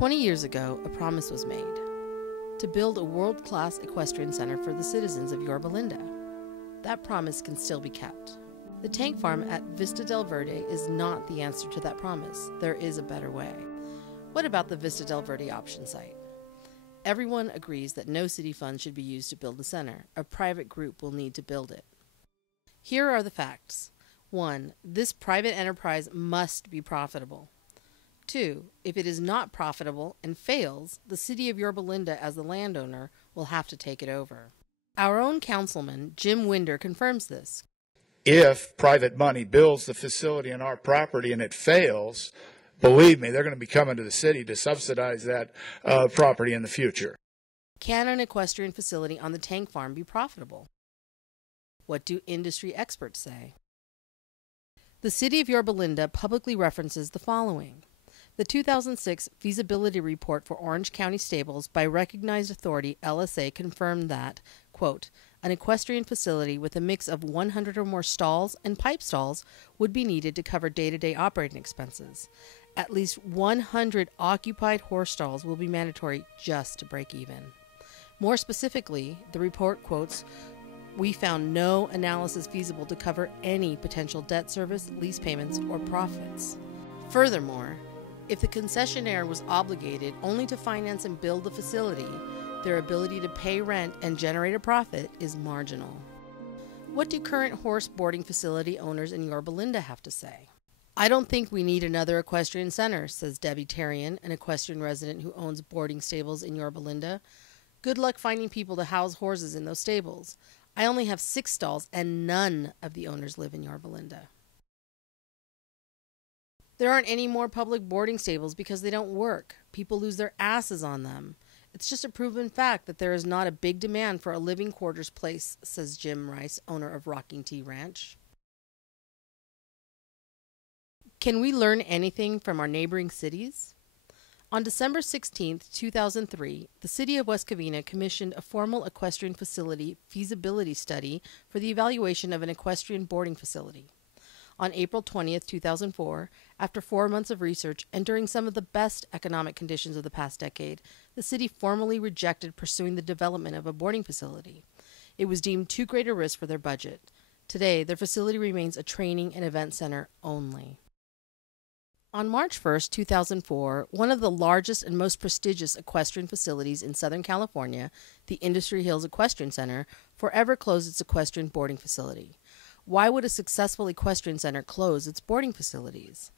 20 years ago, a promise was made to build a world-class equestrian center for the citizens of Yorba Linda. That promise can still be kept. The tank farm at Vista del Verde is not the answer to that promise. There is a better way. What about the Vista del Verde option site? Everyone agrees that no city funds should be used to build the center. A private group will need to build it. Here are the facts. 1. This private enterprise must be profitable. 2. If it is not profitable and fails, the city of Yorba Linda as the landowner will have to take it over. Our own councilman, Jim Winder, confirms this. If private money builds the facility on our property and it fails, believe me, they're going to be coming to the city to subsidize that property in the future. Can an equestrian facility on the tank farm be profitable? What do industry experts say? The city of Yorba Linda publicly references the following. The 2006 feasibility report for Orange County Stables by recognized authority LSA confirmed that, quote, an equestrian facility with a mix of 100 or more stalls and pipe stalls would be needed to cover day-to-day operating expenses. At least 100 occupied horse stalls will be mandatory just to break even. More specifically, the report quotes, we found no analysis feasible to cover any potential debt service, lease payments, or profits. Furthermore, if the concessionaire was obligated only to finance and build the facility, their ability to pay rent and generate a profit is marginal. What do current horse boarding facility owners in Yorba Linda have to say? I don't think we need another equestrian center, says Debbie Terrian, an equestrian resident who owns boarding stables in Yorba Linda. Good luck finding people to house horses in those stables. I only have 6 stalls and none of the owners live in Yorba Linda. There aren't any more public boarding stables because they don't work. People lose their asses on them. It's just a proven fact that there is not a big demand for a living quarters place, says Jim Rice, owner of Rocking Tea Ranch. Can we learn anything from our neighboring cities? On December 16, 2003, the city of West Covina commissioned a formal equestrian facility feasibility study for the evaluation of an equestrian boarding facility. On April 20, 2004, after 4 months of research and during some of the best economic conditions of the past decade, the city formally rejected pursuing the development of a boarding facility. It was deemed too great a risk for their budget. Today, their facility remains a training and event center only. On March 1, 2004, one of the largest and most prestigious equestrian facilities in Southern California, the Industry Hills Equestrian Center, forever closed its equestrian boarding facility. Why would a successful equestrian center close its boarding facilities?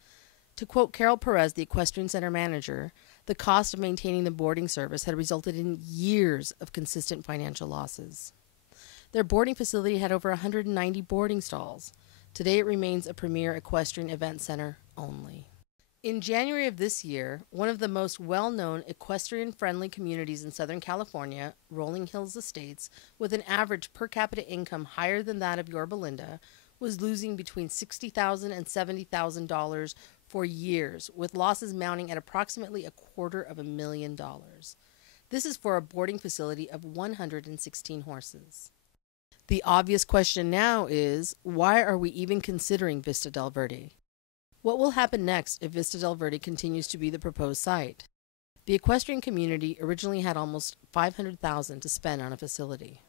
To quote Carol Perez, the equestrian center manager, the cost of maintaining the boarding service had resulted in years of consistent financial losses. Their boarding facility had over 190 boarding stalls. Today it remains a premier equestrian event center only. In January of this year, one of the most well-known equestrian-friendly communities in Southern California, Rolling Hills Estates, with an average per capita income higher than that of Yorba Linda, was losing between $60,000 and $70,000 for years, with losses mounting at approximately $250,000. This is for a boarding facility of 116 horses. The obvious question now is, why are we even considering Vista del Verde? What will happen next if Vista del Verde continues to be the proposed site? The equestrian community originally had almost $500,000 to spend on a facility.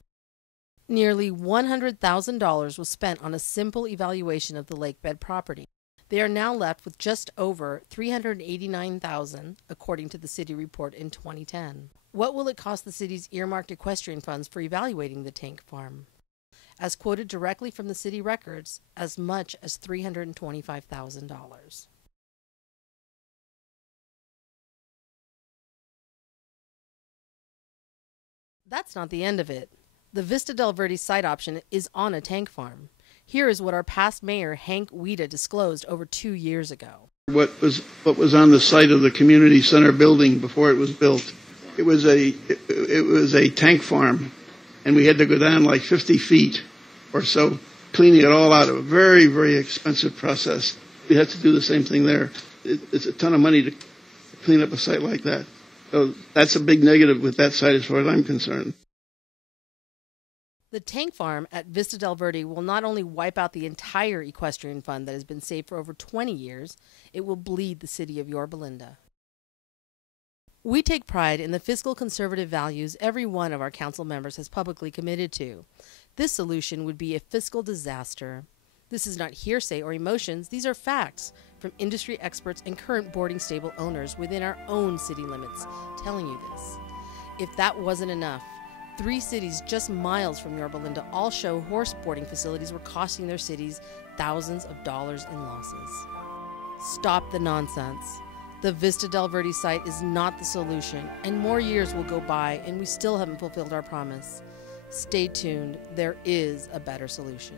Nearly $100,000 was spent on a simple evaluation of the lakebed property. They are now left with just over $389,000, according to the city report in 2010. What will it cost the city's earmarked equestrian funds for evaluating the tank farm? As quoted directly from the city records, as much as $325,000. That's not the end of it. The Vista del Verde site option is on a tank farm. Here is what our past mayor, Hank Weida, disclosed over 2 years ago. What was on the site of the community center building before it was built? It was a tank farm, and we had to go down like 50 feet or so, cleaning it all out. A very, very expensive process. We had to do the same thing there. It's a ton of money to clean up a site like that. So that's a big negative with that site as far as I'm concerned. The tank farm at Vista del Verde will not only wipe out the entire equestrian fund that has been saved for over 20 years, it will bleed the city of Yorba Linda. We take pride in the fiscal conservative values every one of our council members has publicly committed to. This solution would be a fiscal disaster. This is not hearsay or emotions. These are facts from industry experts and current boarding stable owners within our own city limits telling you this. If that wasn't enough, 3 cities just miles from Yorba Linda all show horse boarding facilities were costing their cities thousands of dollars in losses. Stop the nonsense. The Vista del Verde site is not the solution, and more years will go by and we still haven't fulfilled our promise. Stay tuned. There is a better solution.